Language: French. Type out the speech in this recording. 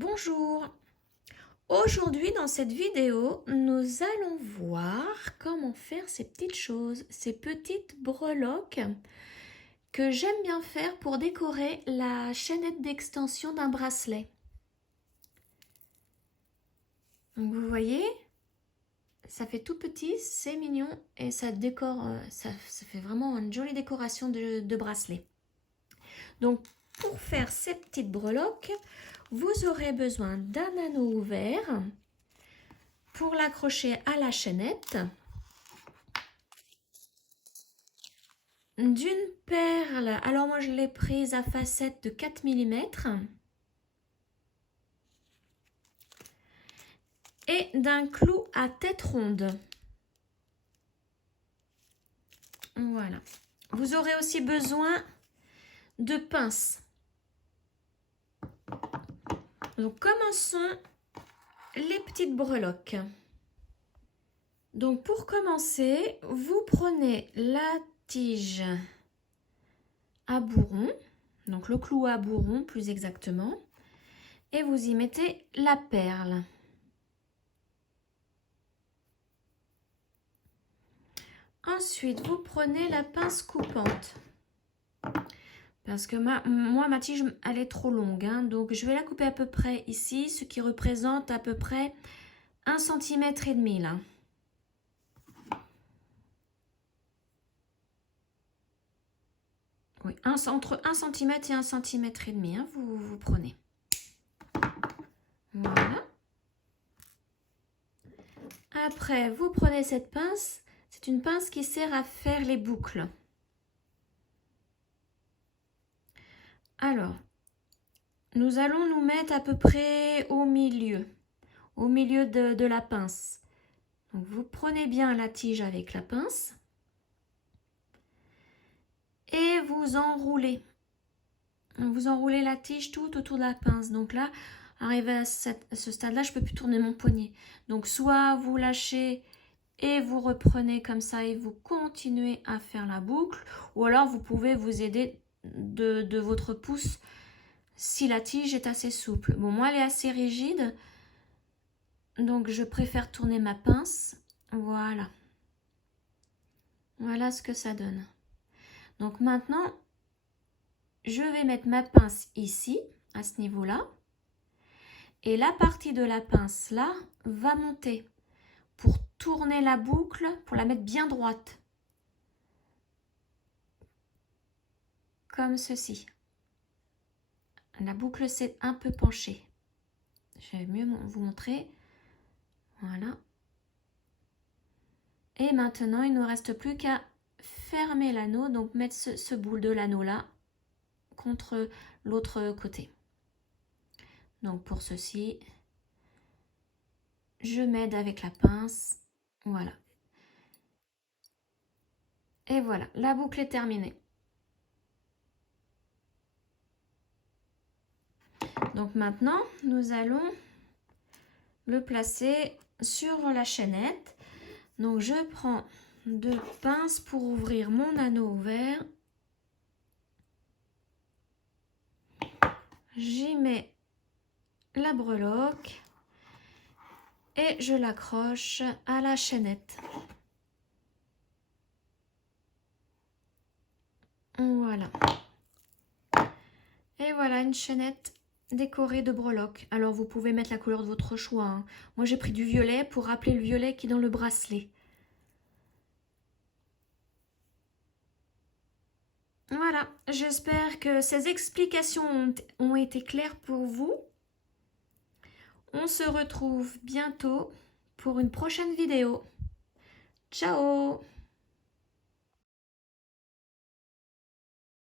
Bonjour! Aujourd'hui dans cette vidéo, nous allons voir comment faire ces petites choses, ces petites breloques que j'aime bien faire pour décorer la chaînette d'extension d'un bracelet. Donc vous voyez, ça fait tout petit, c'est mignon et ça décore, ça fait vraiment une jolie décoration de bracelet. Donc pour faire ces petites breloques, vous aurez besoin d'un anneau ouvert pour l'accrocher à la chaînette, d'une perle, alors moi je l'ai prise à facettes de 4 mm, et d'un clou à tête ronde. Voilà. Vous aurez aussi besoin de pinces. Donc commençons les petites breloques. Donc pour commencer, vous prenez la tige à bourron, donc le clou à bourron plus exactement, et vous y mettez la perle. Ensuite, vous prenez la pince coupante. Parce que moi, ma tige, elle est trop longue, hein, donc je vais la couper à peu près ici, ce qui représente à peu près 1,5 cm là. Oui, entre 1 cm et 1,5 cm, hein, vous prenez. Voilà. Après, vous prenez cette pince. C'est une pince qui sert à faire les boucles. Alors, nous allons nous mettre à peu près au milieu de la pince. Donc, vous prenez bien la tige avec la pince et vous enroulez. Vous enroulez la tige tout autour de la pince. Donc là, arrivé à ce stade-là, je ne peux plus tourner mon poignet. Donc, soit vous lâchez et vous reprenez comme ça et vous continuez à faire la boucle, ou alors vous pouvez vous aider de votre pouce si la tige est assez souple. Bon, moi elle est assez rigide, donc je préfère tourner ma pince. Voilà. Voilà ce que ça donne. Donc maintenant, je vais mettre ma pince ici, à ce niveau-là, et la partie de la pince là va monter pour tourner la boucle, pour la mettre bien droite. Comme ceci. La boucle s'est un peu penchée. Je vais mieux vous montrer. Voilà. Et maintenant, il ne nous reste plus qu'à fermer l'anneau, donc mettre ce bout de l'anneau là contre l'autre côté. Donc pour ceci, je m'aide avec la pince. Voilà. Et voilà, la boucle est terminée. Donc maintenant, nous allons le placer sur la chaînette. Donc je prends 2 pinces pour ouvrir mon anneau ouvert. J'y mets la breloque et je l'accroche à la chaînette. Voilà. Et voilà une chaînette décorée de breloques. Alors vous pouvez mettre la couleur de votre choix, hein. Moi j'ai pris du violet pour rappeler le violet qui est dans le bracelet. Voilà, j'espère que ces explications ont été claires pour vous. On se retrouve bientôt pour une prochaine vidéo. Ciao!